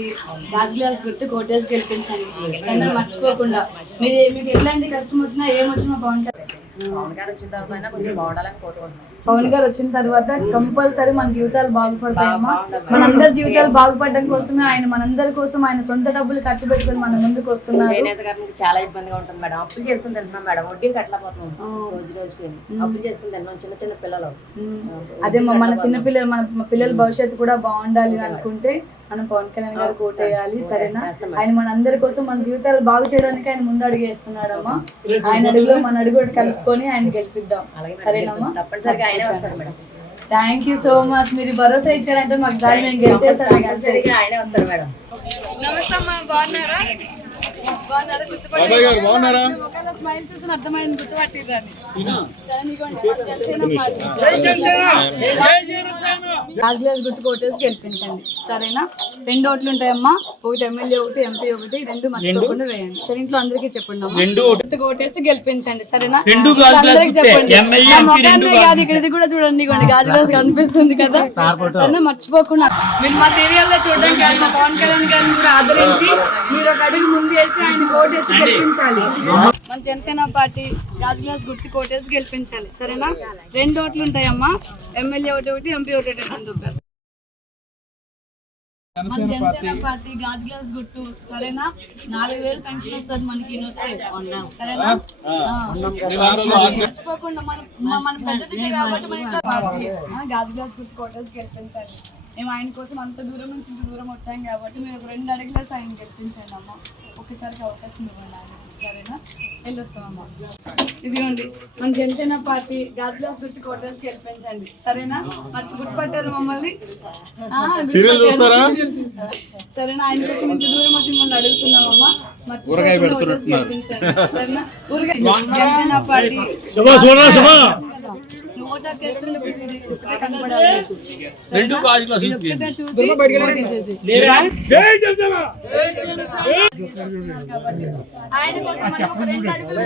Party Raj glass గుర్తు cottage గెలిపించండి సరే మర్చిపోకుండా. మీకు ఎట్లాంటి కష్టం వచ్చినా ఏమొచ్చినా బాగుంటుంది. పవన్ గారు వచ్చిన తర్వాత కంపల్సరీ మన జీవితాలు బాగుపడతాయమ్మా. మనందరి జీవితాలు బాగుపడడం కోసమే ఆయన మనందరి కోసం ఆయన సొంత డబ్బులు ఖర్చు పెట్టుకుని మన ముందుకు వస్తున్నారు. చాలా ఇబ్బందిగా ఉంటుంది మేడం. అప్పులు చేసుకుని తింటున్నాం మేడం, వడ్డీలు కట్టలేకపోతున్నాం రోజు రోజుకి. అప్పులు చేసుకుని తింటున్నాం చిన్న చిన్న పిల్లలు. అదే మన చిన్న పిల్లలు మన పిల్లల భవిష్యత్తు కూడా బాగుండాలి అనుకుంటే మనం పవన్ కళ్యాణ్ గారు ఓటేయాలి సరేనా. ఆయన మన అందరి కోసం మన జీవితాలు బాగు చేయడానికి ఆయన ముందు అడుగు వేస్తున్నాడమ్మా. ఆయన అడుగులో మన అడుగు కలుపుకొని ఆయన గెలిపిద్దాం సరేనమ్మా. తప్పనిసరిగా ఆయనే వస్తారు madam. Thank you so much. మీరు భరోసా ఇచ్చారంటే మాకు దాన్ని మేము గెలిచేస్తాం. ఆయనే వస్తారు మేడం. నమస్తే అమ్మా, బాగున్నారా? స్మైల్ చూసిన అర్థమైంది, గుర్తుపట్టిందని. రాజ్ గ్లాస్ గుర్తు కోటేసి గెలిపించండి సరేనా. 2 ఓట్లు ఉంటాయమ్మా, ఒకటి ఎమ్మెల్యే ఒకటి ఎంపీ ఒకటి, 2 మర్చిపోకుండా వేయండి సరే. ఇంట్లో అందరికీ చెప్పండి అమ్మా, గుర్తు కోటేసి గెలిపించండి సరేనా. అందరికి చెప్పండి. నా మొఖాన్నే కాదు ఇక్కడ ఇది కూడా చూడండి, గాజు గ్లాస్ కనిపిస్తుంది కదా సరేనా, మర్చిపోకుండా. మీరు మా సీరియల్ లో చూడడానికి కాదు, మా పవన్ కళ్యాణ్ గారిని కూడా ఆదరించి మీరు ఒక అడుగు ముందు వేసి ఆయన కోటేసి గెలిపించాలి. మన జనసేన పార్టీ రాజ్ గ్లాస్ గుర్తు కోటేసి గెలిపించాలి సరేనా. 2 ఓట్లు ఉంటాయమ్మా, ఎమ్మెల్యే ఒకటి ఎంపీ ఒకటి. మన జనసేన పార్టీ గాజు గ్లాస్ గుర్తు సరేనా. 4000 పెన్షన్ వస్తుంది మనకి సరేనా. మర్చిపోకుండా మన పెద్దది కాబట్టి మన ఇంట్లో పార్టీ గాజు గ్లాస్ గుర్తు కోటేసి గెలిపించాలి. మేము ఆయన కోసం అంత దూరం నుంచి ఇంత దూరం వచ్చాం కాబట్టి మీరు 2 అడుగులేసి ఆయన గెలిపించండి అమ్మ. ఒక్కసారికి అవకాశం ఇవ్వండి ఆయన సరేనా. వెళ్ళొస్తామమ్మా. ఇదిగోండి మన జనసేన పార్టీ గాజు గ్లాస్ గుర్తు కోటేసి గెలిపించండి సరేనా. మరి గుర్తుపట్టారు మమ్మల్ని సరేనా. ఆయన కోసం ఇంత దూరం వచ్చి మిమ్మల్ని అడుగుతున్నామమ్మా. గెలిపించండి సరేనా. జనసేన పార్టీ ఓటర్ టెస్ట్ కనపడాలి. ఆయన కోసం మనం ఒక 2 అడుగులు